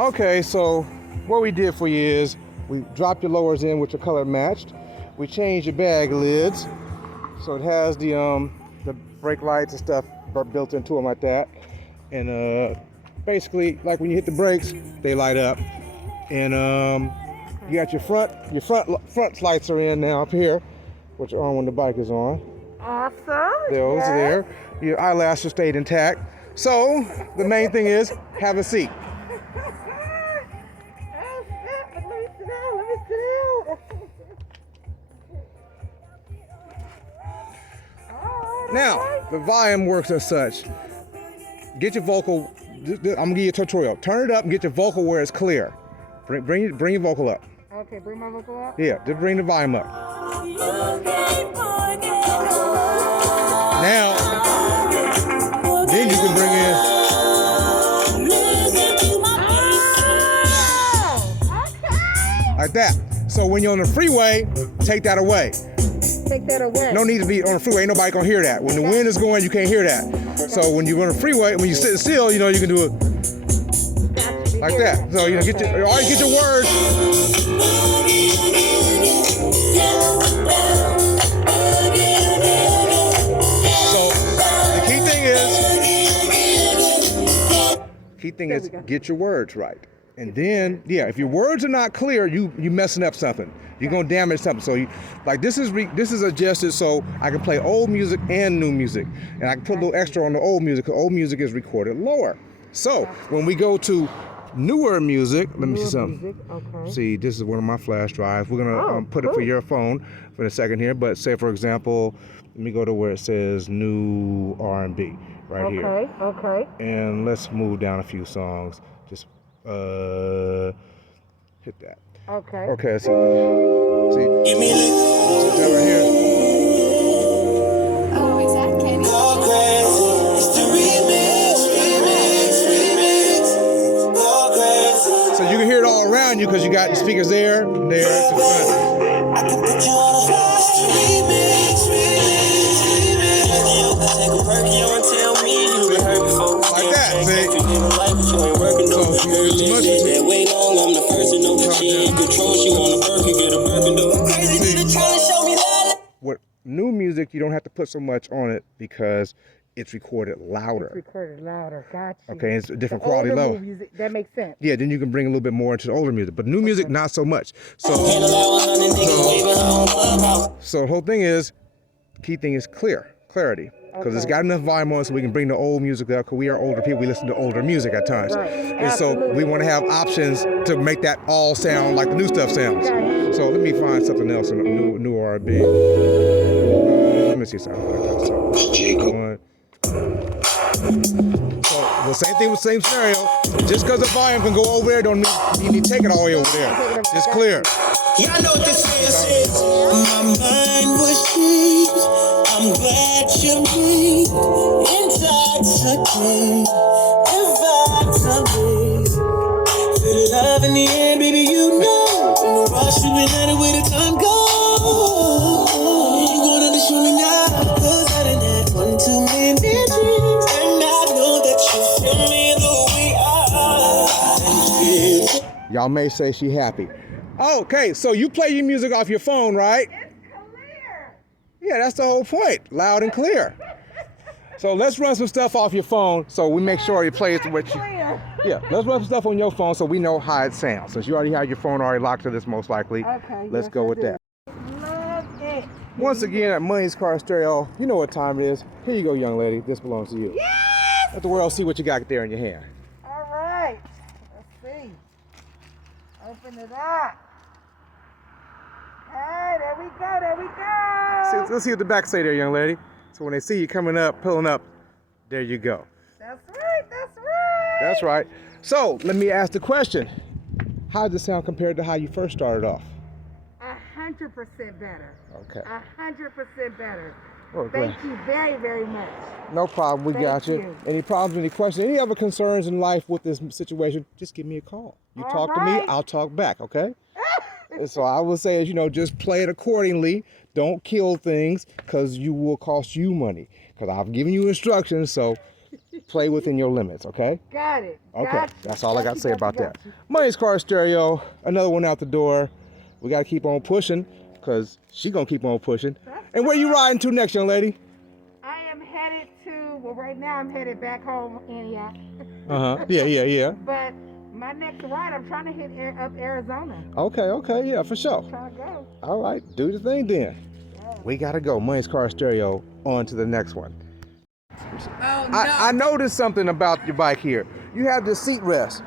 Okay, so what we did for you is we dropped your lowers in with your color matched. We changed your bag lids, so it has the brake lights and stuff built into them like that. And basically, like when you hit the brakes, they light up. And you got your front lights are in now up here, which are on when the bike is on. Awesome. Those yes. there. Your eyelashes stayed intact. So the main thing is have a seat. Now, the volume works as such. Get your vocal, I'm gonna give you a tutorial. Turn it up and get your vocal where it's clear. Bring your vocal up. Okay, bring my vocal up? Yeah, just bring the volume up. Now, then you can bring in. Like that. So when you're on the freeway, take that away. Take that away. No need to be on the freeway. Ain't nobody gonna hear that. When the wind is going, you can't hear that. So when you're on the freeway, when you sit still, you know you can do it like that. So you know, always get your words. So the key thing is get your words right. And then, yeah, if your words are not clear, you messing up something. You're gonna damage something. So, like this is adjusted so I can play old music and new music, and I can put a little extra on the old music. Cause old music is recorded lower. So when we go to newer music, let me see something. Okay. See, this is one of my flash drives. We're gonna put it for your phone for a second here. But say for example, let me go to where it says new R&B right here. Okay. Okay. And let's move down a few songs. Just hit that. Okay. Okay, see, that right here. Oh, is that Kenny? So you can hear it all around you because you got the speakers there, to the front. Like that, see? With new music, you don't have to put so much on it because it's recorded louder. It's recorded louder, gotcha. Okay, it's a different quality level. Music, that makes sense. Yeah, then you can bring a little bit more into the older music, but new music, not so much. So the whole thing is, the key thing is clarity. Because it's got enough volume on it so we can bring the old music up, because we are older people, we listen to older music at times. Right. And so we want to have options to make that all sound like the new stuff sounds. So let me find something else in the new R&B. Let me see something. So the same thing with the same scenario. Just because the volume can go over there, don't mean you need to take it all the way over there. It's clear. Y'all know what this is. My mind was changed. I'm glad you made intoxicating and vibes. Feel the love in the air, baby, you know. In the rush, we've been at it where the time goes. You gonna show me now, cause I done had one too many dreams. And I know that you feel me the way I feel. Y'all may say she happy. Okay, so you play your music off your phone, right? It's clear. Yeah, that's the whole point. Loud and clear. So let's run some stuff off your phone so we make sure it plays what you... Yeah, let's run some stuff on your phone so we know how it sounds. Since you already have your phone already locked to this most likely. Okay. Let's go with that. Love it. Once again at Money's Car Stereo, you know what time it is. Here you go, young lady. This belongs to you. Yes! Let the world see what you got there in your hand. All right. Let's see. Open it up. Hey, there we go, there we go. Let's see what the back say there, young lady. So when they see you coming up, pulling up, there you go. That's right, that's right. That's right. So let me ask the question. How does it sound compared to how you first started off? 100% better. Okay. 100% better. Oh, Thank you very, very much. No problem. We got you. Thank you. Any problems, any questions, any other concerns in life with this situation, just give me a call. You All talk to me, right. I'll talk back, okay? And so I will say is, just play it accordingly. Don't kill things because you will cost you money. Because I've given you instructions, so play within your limits, okay? Got it. Okay, Gotcha. that's all I got to say about that. Gotcha. Money's car stereo, another one out the door. We got to keep on pushing because she going to keep on pushing. And where you riding to next, young lady? I am headed to, well, right now I'm headed back home, Antioch. Uh-huh, yeah. But my next ride, I'm trying to hit up Arizona. Okay, yeah, for sure. I'm trying to go. All right, do the thing then. Yeah. We got to go. Money's car stereo, on to the next one. Oh, no. I noticed something about your bike here. You have the seat rest.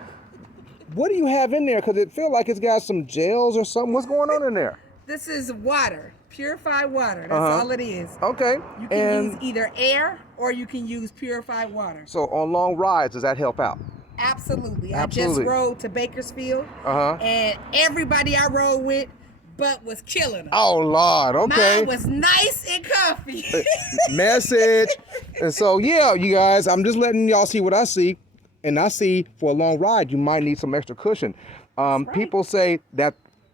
What do you have in there? Because it feels like it's got some gels or something. What's going on in there? This is water, purified water. That's Uh-huh. all it is. Okay. You can use either air or you can use purified water. So on long rides, does that help out? Absolutely. I Absolutely. just rode to Bakersfield, Uh-huh. and everybody I rode with, butt was killing them. Oh, Lord. Okay. Mine was nice and comfy. Message. And so, yeah, you guys, I'm just letting y'all see what I see. And I see for a long ride, you might need some extra cushion. right. People say that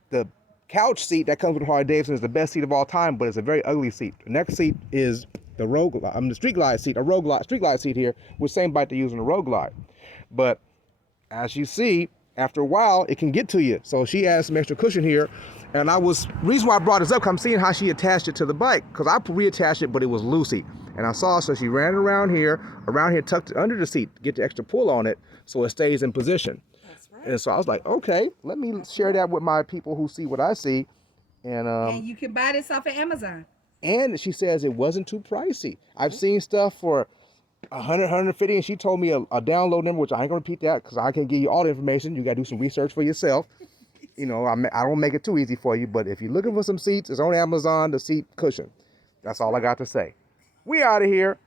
the couch seat that comes with Harley Davidson is the best seat of all time, but it's a very ugly seat. The next seat is the the Street Glide seat, Street Glide seat here, with same bike they use in the Road Glide. But as you see, after a while, it can get to you. So she added some extra cushion here. And reason why I brought this up, 'cause I'm seeing how she attached it to the bike, because I reattached it, but it was loosey. And I saw, so she ran it around here, tucked it under the seat to get the extra pull on it so it stays in position. That's right. And so I was like, okay, let me share that with my people who see what I see. And you can buy this off of Amazon. And she says it wasn't too pricey. I've seen stuff for 100, 150, and she told me a download number, which I ain't gonna repeat that because I can't give you all the information. You gotta do some research for yourself. You know, I don't make it too easy for you, but if you're looking for some seats, it's on Amazon, the seat cushion. That's all I got to say. We out of here.